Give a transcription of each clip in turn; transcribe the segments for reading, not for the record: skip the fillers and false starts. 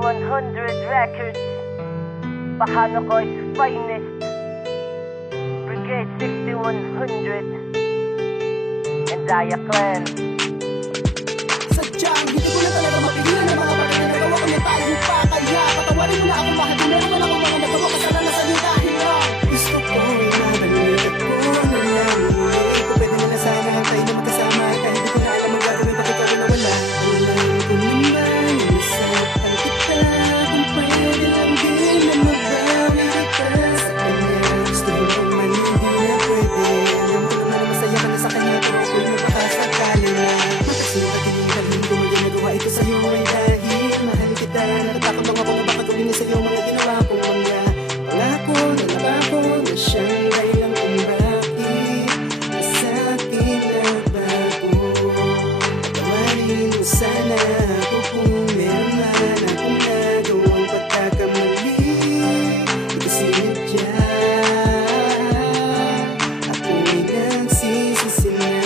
100 Records, Pahano Koy's finest, Brigade 6100, and Daya Clan. Sadyang hindi ko na talaga mapigilan ang mga bagay na nagawa ko na tayong pa. Kaya patawarin mo na ako, mahal ko. Meron man akong mga nagawa, kasalanan sa iyo dahil lang gusto ko ibabalik at ko na lang ulit. Kung pwede na lang sana tayo na magkasama, kahit hindi ko na alam ang gagawin, bakit ako nawala. Alam ko naman, nasaktan kita, kung pwede lang din na mabawi kita sa kanya. Gusto mo naman man hindi na pwede. Alam ko naman na masaya ka na sa kanya, pero ako'y napakasakali na. Ito sa'yo ay dahil mahal kita. Natatakot lang ako na baka gawin sa'yo mga ginawa kong mga pangako na nabako na siyang dahilan kung bakit sa atin nabago. Patawarin mo sana ako kung meron man akong nagawang pagkakamali. Ito sinadya, ako'y nagsisisi na.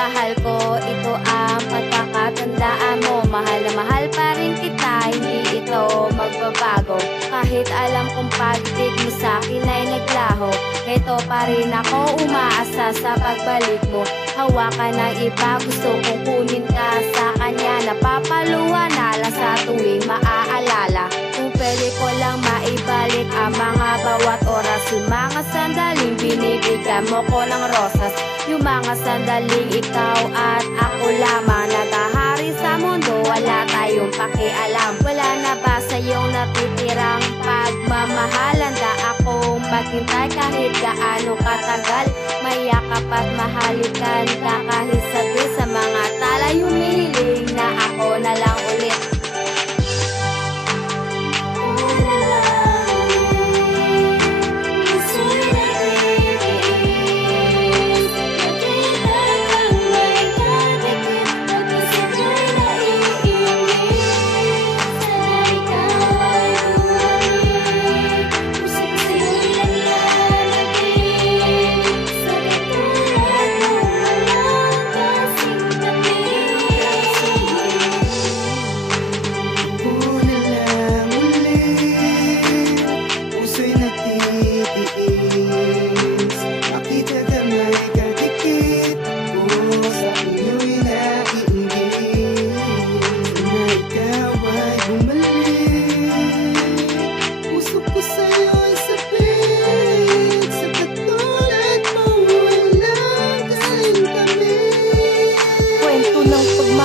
Mahal ko, ito ang pagkakatandaan mo. Mahal na mahal pa rin kita, hindi ito magbabago. Kahit alam kong pag-ibig mo sa'kin ay naglaho, ito pa rin ako umaasa sa pagbalik mo. Hawakan ng iba, gusto kong kunin ka sa kanya. Napapaluha na lang sa tuwing maaalala. Kung pwede ko lang maibalik ang mga bawat oras, yung mga sandaling binibigyan mo ko ng rosas. Yung mga sandaling ikaw at ako lamang nagahari sa mundo, wala tayong pakialam. Wala na ba sa'yong natitirang pagmamahalan? Da akong maghintay kahit gaano katagal. Mayakap at mahalikan ka kahit saglit. Sa mga tala humihiling na ako na lang ulit.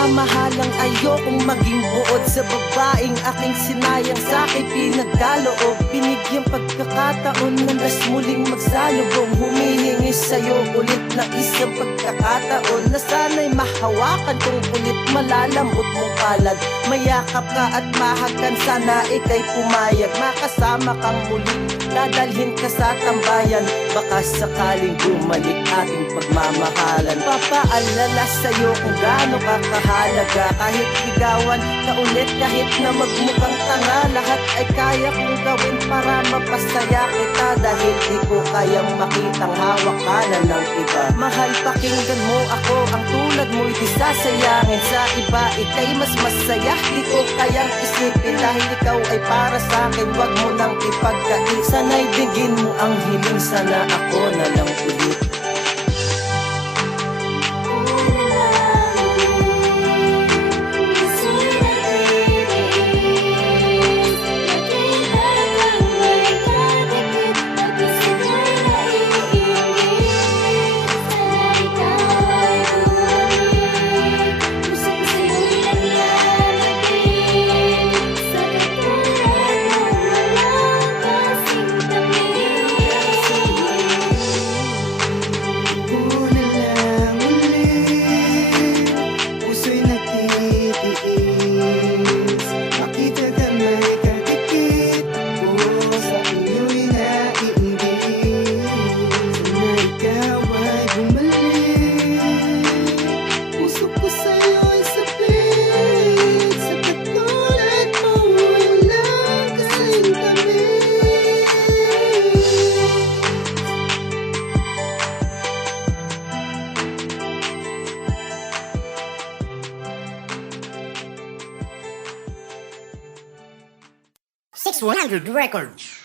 Mahalang ayokong maging buod sa babaeng aking sinayang sa'kin pinagkaloob. Binigyang pagkakataon na las muling magsalubong. Humihingi sa'yo ulit na isang pagkakataon na sana'y mahawakan kong kulit malalamot mong palad. Mayakap ka at mahagkan, sana ika'y pumayag. Makasama kang muli, dadalhin ka sa tambayan. Baka sakaling bumalik ating pagmamahalan. Papaalala sa'yo kung gaano ka kahalaga. Kahit ligawan ka ulit, kahit na magmukhang tanga, lahat ay kaya kong gawin para mapasaya kita. Dahil di ko kayang makitang hawak ka na ng iba. Mahal, pakinggan mo ako, ang tulad mo'y di sasayangin. Sa iba, ika'y mas masaya. Di ko kayang isipin dahil ikaw ay para sa'kin. Wag mo nang ipagkait, sana'y bigin mo ang hiling. Sana ako na lang ulit. 600 Records.